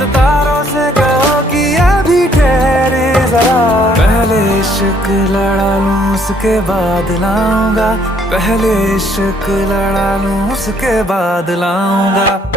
चांद तारों से कहो कि अभी ठहरे जरा। पहले इश्क लड़ा लूं उसके बाद लाऊंगा, पहले इश्क लड़ा लूं उसके बाद लाऊंगा।